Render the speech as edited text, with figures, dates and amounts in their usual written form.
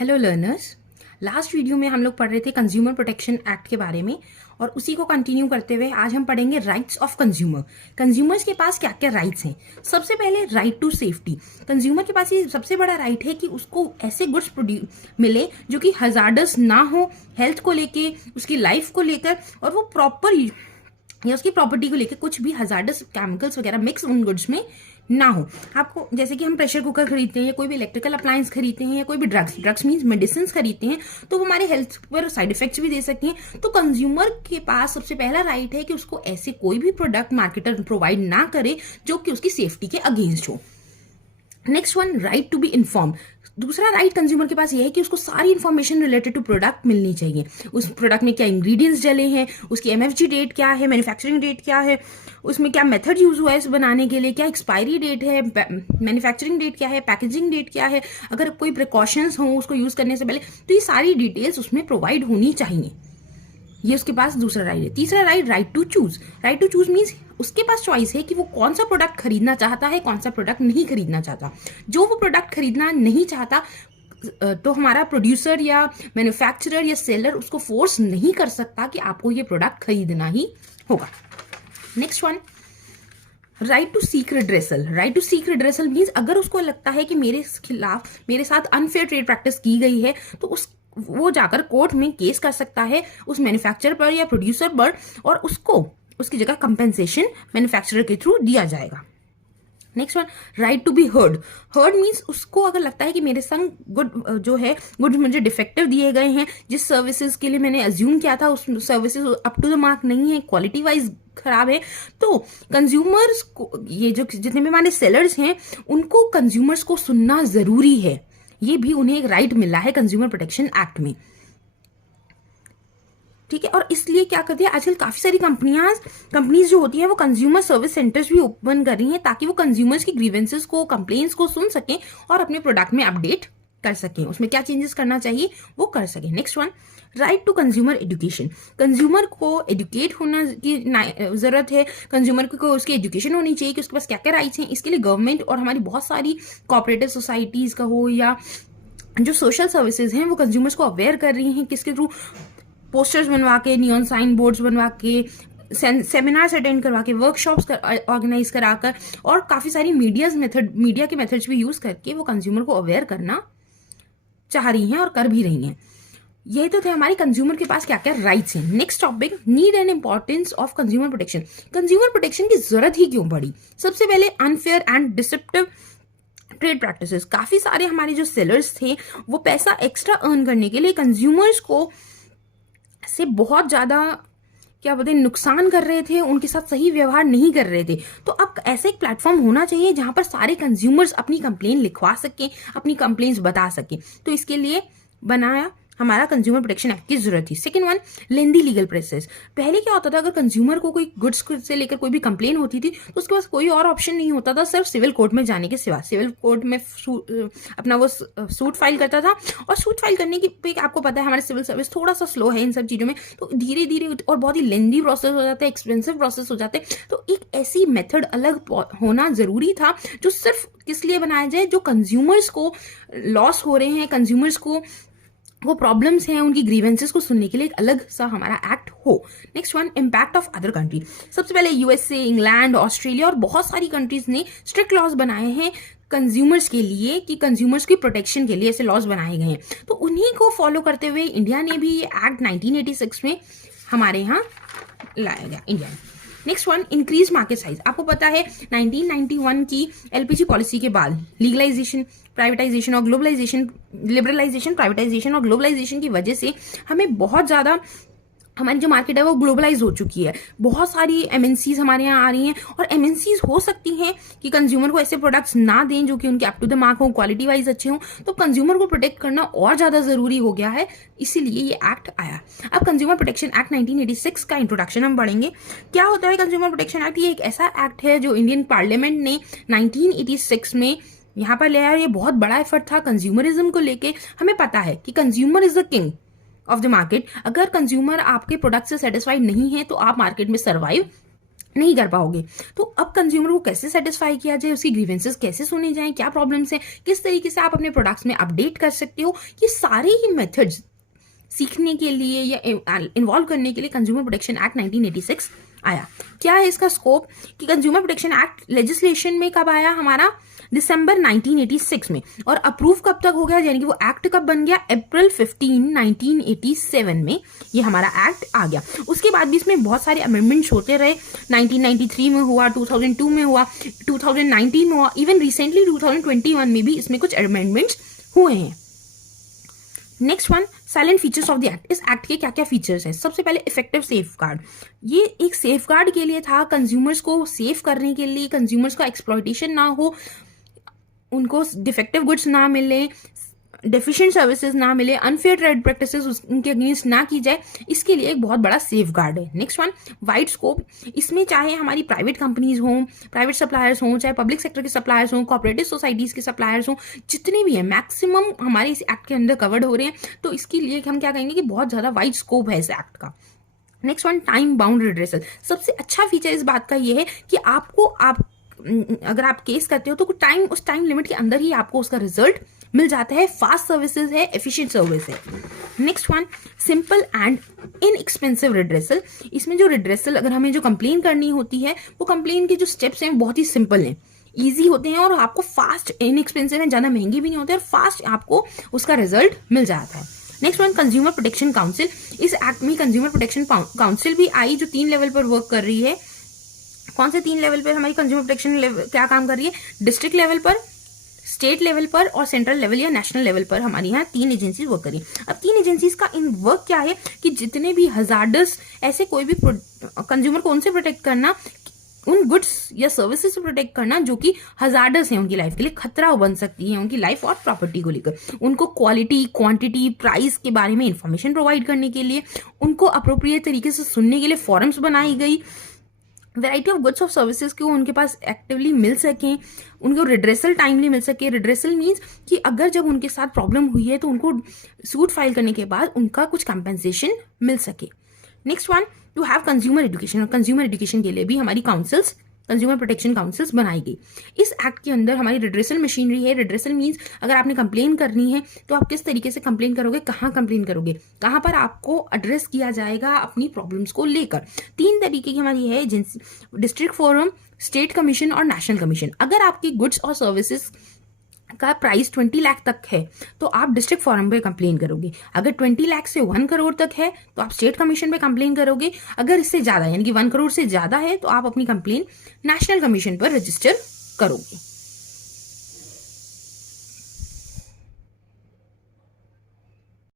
Hello learners. Last video में हम लोग पढ़ रहे थे कंज्यूमर प्रोटेक्शन एक्ट के बारे में और उसी को कंटिन्यू करते हुए आज हम पढ़ेंगे राइट्स ऑफ कंज्यूमर। कंज्यूमर्स के पास क्या क्या राइट्स हैं। सबसे पहले राइट टू सेफ्टी। कंज्यूमर के पास ये सबसे बड़ा राइट है कि उसको ऐसे गुड्स मिले जो कि हजार्डस ना हो, हेल्थ को लेके, उसकी लाइफ को लेकर, और वो प्रॉपर या उसकी प्रॉपर्टी को लेकर कुछ भी हजार्डस केमिकल्स वगैरह मिक्स उन गुड्स में ना हो। आपको जैसे कि हम प्रेशर कुकर खरीदते हैं या कोई भी इलेक्ट्रिकल अप्लायंस खरीदते हैं या कोई भी ड्रग्स मीन्स मेडिसिन खरीदते हैं तो वो हमारे हेल्थ पर साइड इफेक्ट्स भी दे सकती हैं। तो कंज्यूमर के पास सबसे पहला राइट है कि उसको ऐसे कोई भी प्रोडक्ट मार्केटर प्रोवाइड ना करे जो कि उसकी सेफ्टी के अगेंस्ट हो। Next one, right to be inform. दूसरा राइट कंज्यूमर के पास ये है कि उसको सारी इन्फॉर्मेशन रिलेटेड टू प्रोडक्ट मिलनी चाहिए। उस प्रोडक्ट में क्या इंग्रेडिएंट्स डले हैं, उसकी एमएफजी डेट क्या है, मैन्युफैक्चरिंग डेट क्या है, उसमें क्या मेथड यूज हुआ है इस बनाने के लिए, क्या एक्सपायरी डेट है, मैन्युफैक्चरिंग डेट क्या है, पैकेजिंग डेट क्या है, अगर कोई प्रिकॉशंस हो उसको यूज करने से पहले, तो ये सारी डिटेल्स उसमें प्रोवाइड होनी चाहिए। ये उसके पास दूसरा राइट है। तीसरा right to choose. Right to choose means उसके पास चॉइस है कि वो कौन सा प्रोडक्ट खरीदना चाहता है, कौन सा प्रोडक्ट नहीं खरीदना चाहता। जो वो प्रोडक्ट खरीदना नहीं चाहता तो हमारा प्रोड्यूसर या मैन्युफैक्चरर या सेलर उसको फोर्स नहीं कर सकता कि आपको ये प्रोडक्ट खरीदना ही होगा। Next one, right to seek redressal. Right to seek redressal means अगर उसको लगता है कि मेरे खिलाफ मेरे साथ अनफेयर ट्रेड प्रैक्टिस की गई है तो वो जाकर कोर्ट में केस कर सकता है उस मैन्युफैक्चरर पर या प्रोड्यूसर पर, और उसको उसकी जगह कंपेंसेशन मैन्युफैक्चरर के थ्रू दिया जाएगा। Next one, right to be heard. Heard means उसको अगर लगता है कि मेरे संग गुड मुझे डिफेक्टिव दिए गए हैं, जिस सर्विसेज के लिए मैंने अज्यूम किया था उस services up to the mark नहीं है, क्वालिटी वाइज खराब है, तो कंज्यूमर्स को, ये जो जितने भी हमारे सेलर्स हैं, उनको कंज्यूमर्स को सुनना जरूरी है। ये भी उन्हें एक राइट मिला है कंज्यूमर प्रोटेक्शन एक्ट में। ठीक है, और इसलिए क्या करती है आजकल काफी सारी कंपनीज जो होती है वो कंज्यूमर सर्विस सेंटर्स भी ओपन कर रही हैं ताकि वो कंज्यूमर्स की ग्रीवेंसेस को, कंप्लेंट्स को सुन सकें और अपने प्रोडक्ट में अपडेट कर सकें, उसमें क्या चेंजेस करना चाहिए वो कर सकें। Next one, right to consumer education. Consumer को एजुकेट होना की जरूरत है। कंज्यूमर को उसकी एजुकेशन होनी चाहिए कि उसके पास क्या क्या राइट्स हैं। इसके लिए गवर्नमेंट और हमारी बहुत सारी कोऑपरेटिव सोसाइटीज का हो या जो सोशल सर्विसेज हैं वो कंज्यूमर्स को अवेयर कर रही हैं। किसके थ्रू? पोस्टर्स बनवा के, नियॉन साइन बोर्ड्स बनवा के, सेमिनार्स अटेंड करवा के, वर्कशॉप्स ऑर्गेनाइज कराकर, और काफी सारी मीडिया के मेथड्स भी यूज करके वो कंज्यूमर को अवेयर करना चाह रही हैं और कर भी रही हैं। यही तो थे हमारे कंज्यूमर के पास क्या क्या राइट्स हैं। Next topic, need and importance of consumer protection. Consumer protection की जरूरत ही क्यों पड़ी? सबसे पहले, unfair and deceptive trade practices. काफी सारे हमारे जो सेलर्स थे वो पैसा एक्स्ट्रा अर्न करने के लिए कंज्यूमर्स को से बहुत ज्यादा क्या बोलते हैं नुकसान कर रहे थे, उनके साथ सही व्यवहार नहीं कर रहे थे। तो अब ऐसा एक प्लेटफॉर्म होना चाहिए जहां पर सारे कंज्यूमर्स अपनी कंप्लेन लिखवा सकें, अपनी कंप्लेन्स बता सकें। तो इसके लिए बनाया हमारा कंज्यूमर प्रोटेक्शन एक्ट की जरूरत थी। सेकंड वन, लेंदी लीगल प्रोसेस। पहले क्या होता था, अगर कंज्यूमर को कोई गुड्स से लेकर कोई भी कंप्लेन होती थी तो उसके पास कोई और ऑप्शन नहीं होता था सिर्फ सिविल कोर्ट में जाने के सिवा। सिविल कोर्ट में अपना वो सूट फाइल करता था, और सूट फाइल करने की आपको पता है हमारे सिविल सर्विस थोड़ा सा स्लो है इन सब चीजों में, तो धीरे धीरे और बहुत ही लेंदी प्रोसेस हो जाता है, एक्सपेंसिव प्रोसेस हो जाते हैं। तो एक ऐसी मेथड अलग होना जरूरी था जो सिर्फ किस लिए बनाया जाए, जो कंज्यूमर्स को लॉस हो रहे हैं, कंज्यूमर्स को वो प्रॉब्लम्स हैं, उनकी ग्रीवेंसेस को सुनने के लिए एक अलग सा हमारा एक्ट हो। Next one, impact of other country. सबसे पहले यूएसए, इंग्लैंड, ऑस्ट्रेलिया और बहुत सारी कंट्रीज ने स्ट्रिक्ट लॉज बनाए हैं कंज्यूमर्स के लिए, कि कंज्यूमर्स की प्रोटेक्शन के लिए ऐसे लॉज बनाए गए हैं। तो उन्हीं को फॉलो करते हुए इंडिया ने भी ये एक्ट 1986 में हमारे यहाँ लाया गया इंडिया में। Next one, increase market size. आपको पता है 1991 की एलपीजी पॉलिसी के बाद लीगलाइजेशन, प्राइवेटाइजेशन और ग्लोबलाइजेशन, लिबरलाइजेशन, प्राइवेटाइजेशन और ग्लोबलाइजेशन की वजह से हमें बहुत ज्यादा हमारी जो मार्केट है वो ग्लोबलाइज हो चुकी है। बहुत सारी एमएनसीज हमारे यहाँ आ रही हैं, और एमएनसीज हो सकती हैं कि कंज्यूमर को ऐसे प्रोडक्ट्स ना दें जो कि उनके अप टू द मार्क हो, क्वालिटी वाइज अच्छे हों। तो कंज्यूमर को प्रोटेक्ट करना और ज्यादा जरूरी हो गया है, इसीलिए ये एक्ट आया। अब कंज्यूमर प्रोटेक्शन एक्ट 1986 का इंट्रोडक्शन हम पढ़ेंगे। क्या होता है कंज्यूमर प्रोटेक्शन एक्ट? ये एक ऐसा एक्ट है जो इंडियन पार्लियामेंट ने 1986 में यहाँ पर ले आया, और ये बहुत बड़ा एफर्ट था कंज्यूमरिज्म को लेके। हमें पता है कि consumer is the king of the market. अगर कंज्यूमर आपके प्रोडक्ट से सेटिस्फाइड नहीं है तो आप मार्केट में सर्वाइव नहीं कर पाओगे। तो अब कंज्यूमर को कैसे सेटिस्फाई किया जाए, उसकी ग्रीवेंसेस कैसे सुने जाएं, क्या प्रॉब्लम्स हैं, किस तरीके से आप अपने प्रोडक्ट्स में अपडेट कर सकते हो, ये सारे ही मेथड्स सीखने के लिए या इन्वॉल्व करने के लिए कंज्यूमर प्रोटेक्शन एक्ट 1986 आया। क्या है इसका स्कोप कि कंज्यूमर प्रोटेक्शन एक्ट लेजिस्लेशन में कब आया हमारा, दिसंबर 1986 में, और अप्रूव कब तक हो गया, यानी कि वो एक्ट कब बन गया, अप्रैल 15 1987 में ये हमारा एक्ट आ गया। उसके बाद भी इसमें बहुत सारे अमेंडमेंट्स होते रहे, 1993 में हुआ, 2002 में हुआ, 2019 में हुआ, इवन रिसेंटली 2021 में भी इसमें कुछ अमेंडमेंट्स हुए हैं। Next one, salient features of the act. इस एक्ट के क्या क्या फीचर्स हैं? सबसे पहले इफेक्टिव सेफ गार्ड। ये एक सेफ गार्ड के लिए था, कंज्यूमर्स को सेफ करने के लिए, कंज्यूमर्स का एक्सप्लॉयटेशन ना हो, उनको डिफेक्टिव गुड्स ना मिले, डेफिशिएंट सर्विसेज ना मिले, अनफेयर ट्रेड प्रैक्टिसेस उनके अगेंस्ट ना की जाए, इसके लिए एक बहुत बड़ा सेफ गार्ड है। Next one, wide scope. इसमें चाहे हमारी प्राइवेट कंपनीज हों, प्राइवेट सप्लायर्स हों, चाहे पब्लिक सेक्टर के सप्लायर्स हों, कोऑपरेटिव सोसाइटीज के सप्लायर्स हों, जितने भी हैं मैक्सिमम हमारे इस एक्ट के अंदर कवर्ड हो रहे हैं। तो इसके लिए हम क्या कहेंगे कि बहुत ज़्यादा वाइड स्कोप है इस एक्ट का। Next one, time bound redressal. सबसे अच्छा फीचर इस बात का ये है कि आपको अगर आप केस करते हो तो उस टाइम लिमिट के अंदर ही आपको उसका रिजल्ट मिल जाता है। फास्ट सर्विसेज है, एफिशिएंट सर्विस है। Next one, simple and inexpensive redressal. इसमें जो रिड्रेसल, अगर हमें जो कंप्लेन करनी होती है, वो कंप्लेन के जो स्टेप्स हैं बहुत ही सिंपल हैं, ईजी होते हैं, और आपको फास्ट, इनएक्सपेंसिव है, ज़्यादा महंगे भी नहीं होते, और फास्ट आपको उसका रिजल्ट मिल जाता है। Next one, consumer protection council. इस एक्ट में कंज्यूमर प्रोटेक्शन काउंसिल भी आई, जो 3 लेवल पर वर्क कर रही है। कौन से 3 लेवल पर हमारी कंज्यूमर प्रोटेक्शन क्या काम कर रही है? डिस्ट्रिक्ट लेवल पर, स्टेट लेवल पर और सेंट्रल लेवल या नेशनल लेवल पर हमारी यहाँ 3 एजेंसीज वर्क करी। अब 3 एजेंसीज का इन वर्क क्या है कि जितने भी हजार्डस ऐसे कोई भी कंज्यूमर को उनसे प्रोटेक्ट करना, उन गुड्स या सर्विसेज से प्रोटेक्ट करना जो कि हजार्डस है, उनकी लाइफ के लिए खतरा बन सकती है, उनकी लाइफ और प्रॉपर्टी को लेकर, उनको क्वालिटी, क्वांटिटी, प्राइस के बारे में इंफॉर्मेशन प्रोवाइड करने के लिए, उनको अप्रोप्रिएट तरीके से सुनने के लिए फॉरम्स बनाई गई, variety of goods of services को उनके पास एक्टिवली मिल सकें, उनको रिड्रेसल टाइमली मिल सके। रिड्रेसल मीन्स कि अगर जब उनके साथ प्रॉब्लम हुई है तो उनको सूट फाइल करने के बाद उनका कुछ कंपेंसेशन मिल सके। Next one, to have consumer education. और कंज्यूमर एजुकेशन के लिए भी हमारी काउंसिल्स, कंज्यूमर प्रोटेक्शन काउंसिल्स बनाई गई। इस एक्ट के अंदर हमारी रिड्रेसल मशीनरी है। रिड्रेसल मीन्स अगर आपने कंप्लेन करनी है तो आप किस तरीके से कंप्लेन करोगे, कहाँ कंप्लेन करोगे, कहाँ पर आपको एड्रेस किया जाएगा अपनी प्रॉब्लम्स को लेकर। 3 तरीके की हमारी है agency, district forum, state commission और नेशनल कमीशन। अगर आपकी गुड्स और सर्विसेज का प्राइस 20 लाख तक है तो आप डिस्ट्रिक्ट फोरम पे कंप्लेन करोगे। अगर 20 लाख से 1 करोड़ तक है तो आप स्टेट कमीशन पे कंप्लेन करोगे। अगर इससे ज्यादा यानी कि 1 करोड़ से ज्यादा है तो आप अपनी कंप्लेन नेशनल कमीशन पर रजिस्टर करोगे।